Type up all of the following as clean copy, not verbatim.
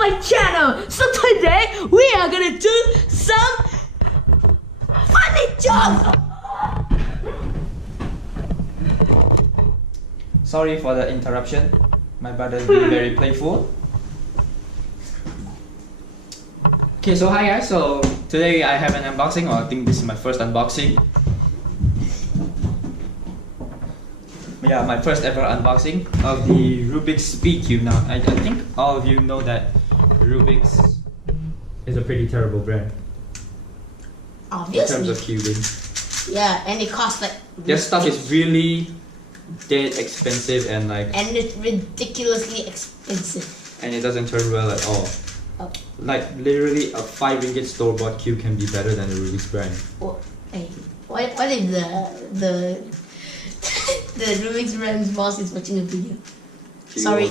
my channel. So today we are gonna do some funny jokes. Sorry for the interruption. My brother is being very playful. Okay, so hi guys. So today I have an unboxing, or I think this is my first unboxing. Yeah, my first ever unboxing of the Rubik Speed Cube. Now, I think all of you know that Rubik's is a pretty terrible brand. Obviously. In terms of cubing. Yeah, and it costs like... Their stuff is really dead expensive and like... And it's ridiculously expensive. And it doesn't turn well at all. Oh. Like literally a 5 ringgit store-bought cube can be better than the Rubik's brand. Well, hey, what if the Rubik's brand's boss is watching the video? Sorry,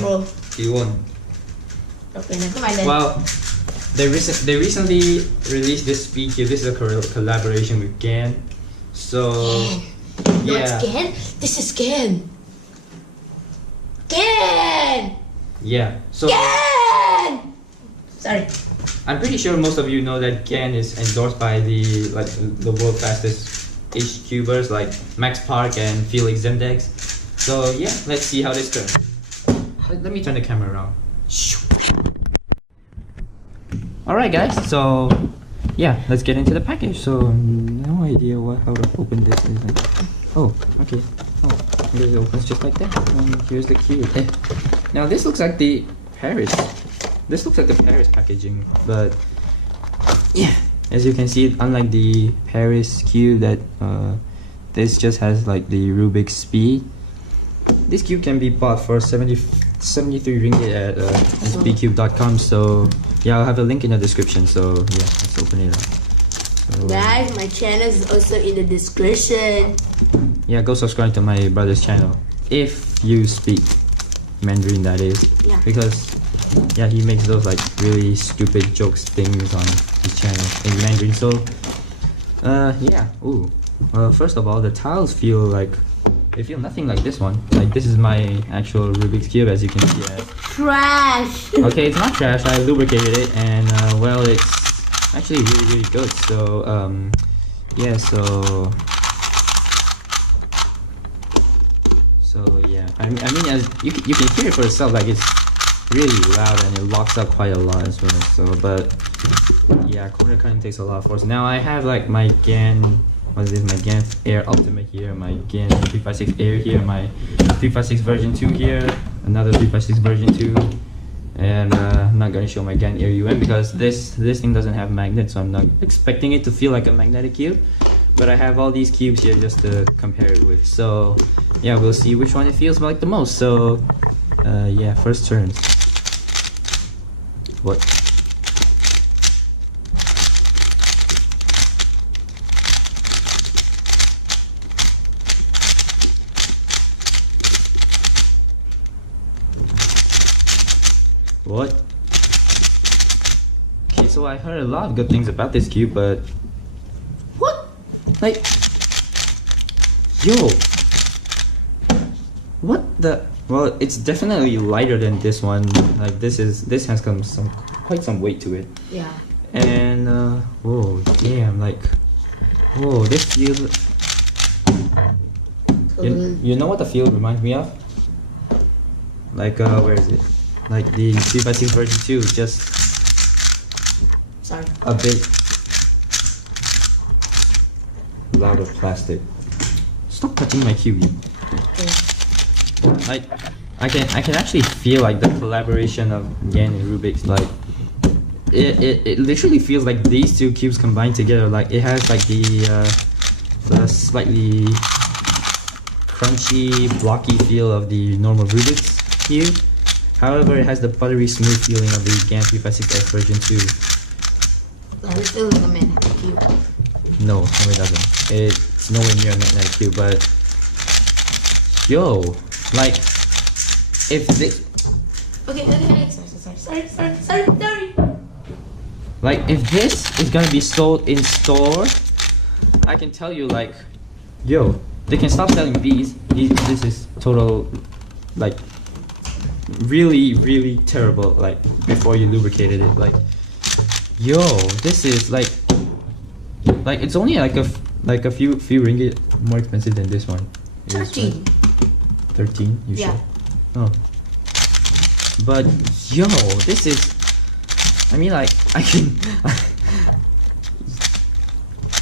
bro. He won. Okay, never mind then. Well, they recently released this Speed Cube. This is a collaboration with Gan. So Gan. No, yeah. it's Gan? This is Gan. Gan! Yeah. So Gan! Sorry. I'm pretty sure most of you know that Gan is endorsed by the world fastest H-cubers like Max Park and Felix Zemdex. So yeah, let's see how this turns. Let me turn the camera around. Alright guys, so yeah, let's get into the package. So no idea how to open this. Oh, okay. Oh, it opens just like that. And here's the cube. Now this looks like the Paris. This looks like the Paris packaging, but yeah. As you can see, unlike the Paris cube, that this just has like the Rubik Speed. This cube can be bought for 73 ringgit at speedcube.com. So yeah, I'll have a link in the description. So yeah, let's open it up. So, guys, my channel is also in the description. Yeah, go subscribe to my brother's channel if you speak Mandarin, that is. Yeah. Because yeah, he makes those like really stupid jokes things on his channel in Mandarin. So yeah. Ooh. First of all, the tiles feel nothing like this one. Like this is my actual Rubik's Cube, as you can see. Trash. Okay, it's not trash. I lubricated it, and well, it's actually really good. So yeah. So yeah. I mean, as you can hear it for yourself. Like it's really loud and it locks up quite a lot as well. So, but yeah, corner cutting takes a lot of force. Now I have like my Gan, what is this? My Gan Air Ultimate here, my Gan 356 Air here, my 356 version 2 here, another 356 version 2, and I'm not gonna show my Gan Air UN because this thing doesn't have magnets, so I'm not expecting it to feel like a magnetic cube. But I have all these cubes here just to compare it with. So yeah, we'll see which one it feels like the most. So yeah, first turns. What? What? Okay, so I heard a lot of good things about this cube, but what? Like, yo, what the? Well, it's definitely lighter than this one. Like this has quite some weight to it. Yeah. And whoa, damn! Like, whoa, this feels. You know what the feel reminds me of? Like where is it? Like the 356 version 2, just sorry, a bit loud of plastic. Stop touching my cube. okay. Like I can actually feel like the collaboration of Gan and Rubik's. Like it literally feels like these two cubes combined together. Like it has like the slightly crunchy, blocky feel of the normal Rubik's cube. However, it has the buttery smooth feeling of the Gan 356X version 2. That is still like a magnetic cube. No, it doesn't. It's nowhere near a magnetic cube, but yo, like if this Okay, sorry. like if this is gonna be sold in store, I can tell you like, yo, they can stop selling these. This is total like really terrible. Like before you lubricated it, like, yo, this is like it's only like a few ringgit more expensive than this one. 13. 13? You yeah. sure? Oh. But yo, this is, I mean, like, I can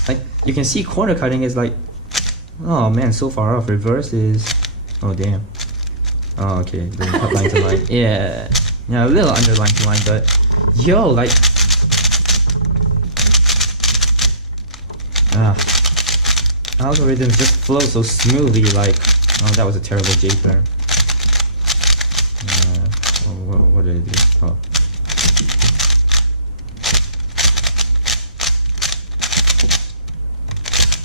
like, you can see corner cutting is like, oh man, so far off. Reverse is, oh damn. Oh, okay, then cut line to line. Yeah, a little under line to line, but yo, like, algorithms just flow so smoothly. Like, oh, that was a terrible J-turn. What did I do? Oh.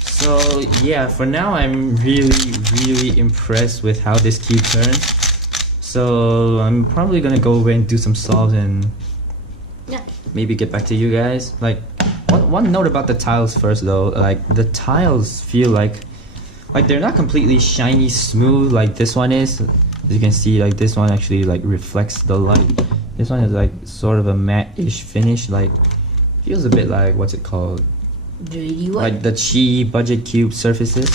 So yeah, for now I'm really impressed with how this cube turns. So I'm probably gonna go away and do some solves and maybe get back to you guys. Like, one note about the tiles first though, like the tiles feel like they're not completely shiny smooth like this one is. As you can see, like this one actually like reflects the light. This one is like sort of a matte-ish finish, like feels a bit like, what's it called? Like the Chi budget cube surfaces.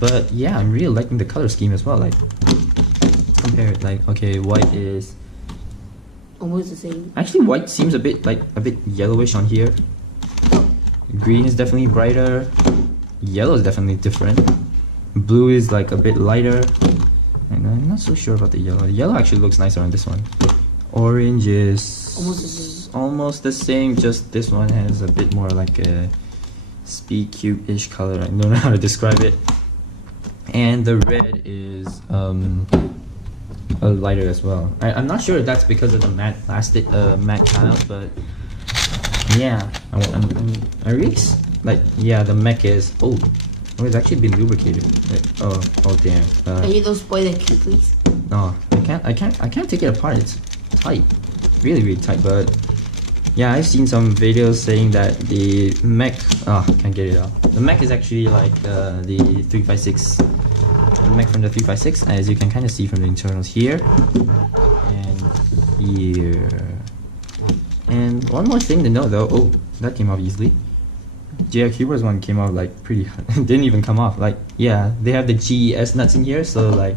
But yeah, I'm really liking the color scheme as well. Like, compare it, like, okay, white is almost the same. Actually, white seems a bit yellowish on here. Green is definitely brighter. Yellow is definitely different. Blue is like a bit lighter. And I'm not so sure about the yellow. The yellow actually looks nicer on this one. Orange is almost the same, just this one has a bit more like a Speed Cube-ish color. I don't know how to describe it. And the red is lighter as well. I'm not sure if that's because of the matte plastic, matte tiles, but yeah, I really like, yeah, the mech is, oh, it's actually been lubricated. Oh damn. Can you don't spoil the cube, please? No, I can't take it apart. It's tight, really tight. But yeah, I've seen some videos saying that the mech, can't get it out. The mech is actually like the 356. The mech from the 356, as you can kind of see from the internals here and here. And one more thing to note though, oh, that came off easily. JR Cuber's one came off like pretty didn't even come off. Like, yeah, they have the GES nuts in here, so like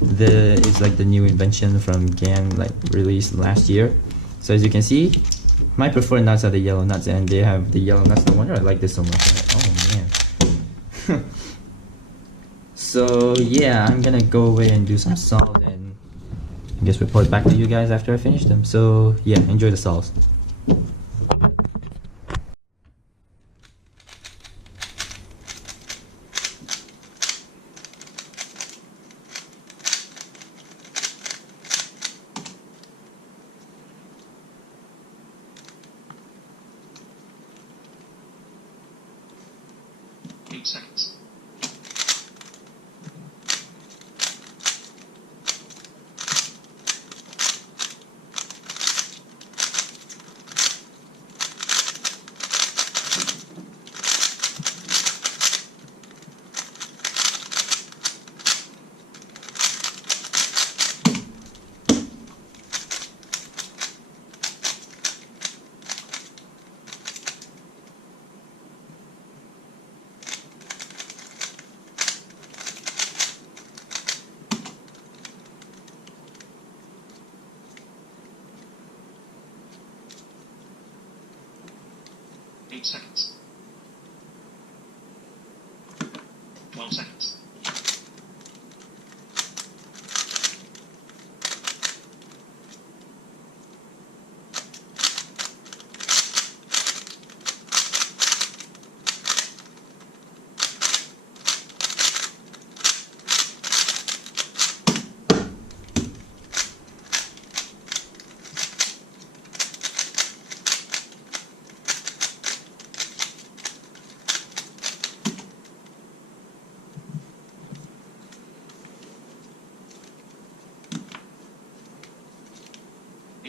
it's like the new invention from Gan, like released last year. So as you can see, my preferred nuts are the yellow nuts, and they have the yellow nuts. No wonder I like this so much. Oh man. So yeah, I'm gonna go away and do some solves and I guess report back to you guys after I finish them. So yeah, enjoy the solves. Seconds. Seconds. 12 seconds.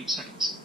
Seconds.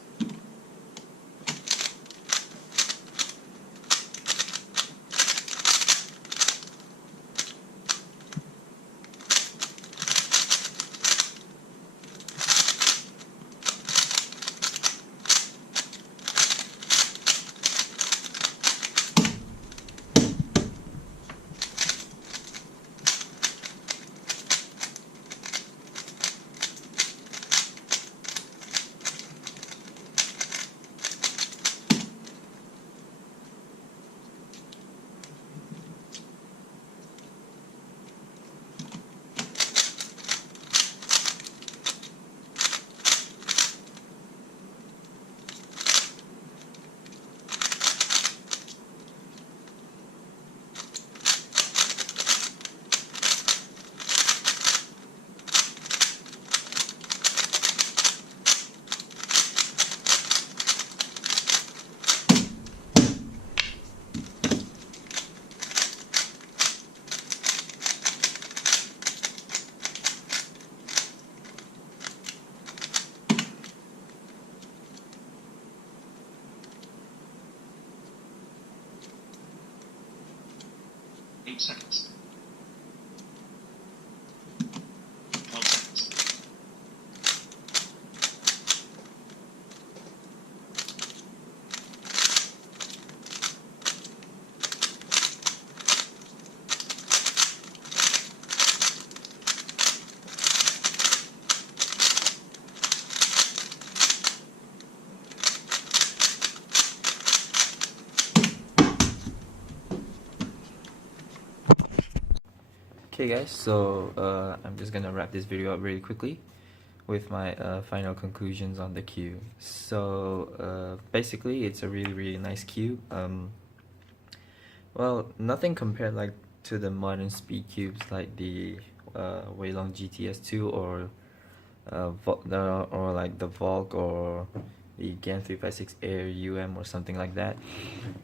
8 seconds. 12 seconds. Okay guys, so I'm just gonna wrap this video up really quickly with my final conclusions on the cube. So basically it's a really nice cube. Well, nothing compared like to the modern speed cubes like the Weilong GTS2 or like the Volk or the Gan 356 Air UM or something like that.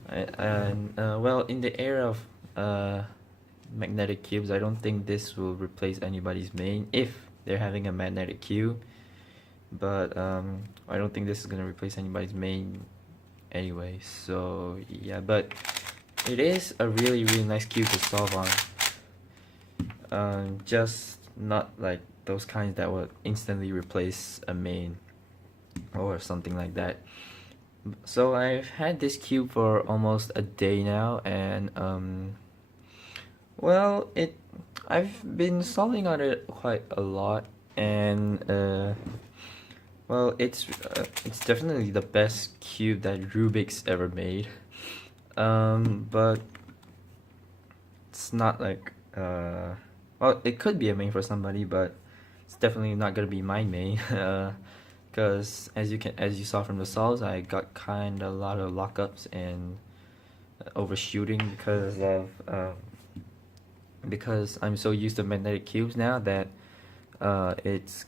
And well, in the era of magnetic cubes, I don't think this will replace anybody's main if they're having a magnetic cube, but I don't think this is gonna replace anybody's main anyway. So yeah, but it is a really nice cube to solve on. Just not like those kinds that will instantly replace a main or something like that. So I've had this cube for almost a day now, and well, I've been solving on it quite a lot, and well, it's definitely the best cube that Rubik's ever made. But it's not like well, it could be a main for somebody, but it's definitely not gonna be my main. Because as you saw from the solves, I got a lot of lockups and overshooting because I'm so used to magnetic cubes now that it's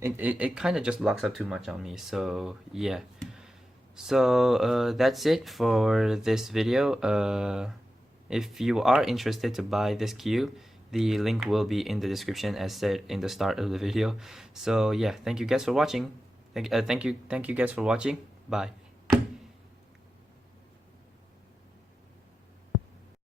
it kind of just locks up too much on me. So yeah, so that's it for this video. If you are interested to buy this cube, the link will be in the description as said in the start of the video. So yeah, thank you guys for watching. Thank you guys for watching. Bye.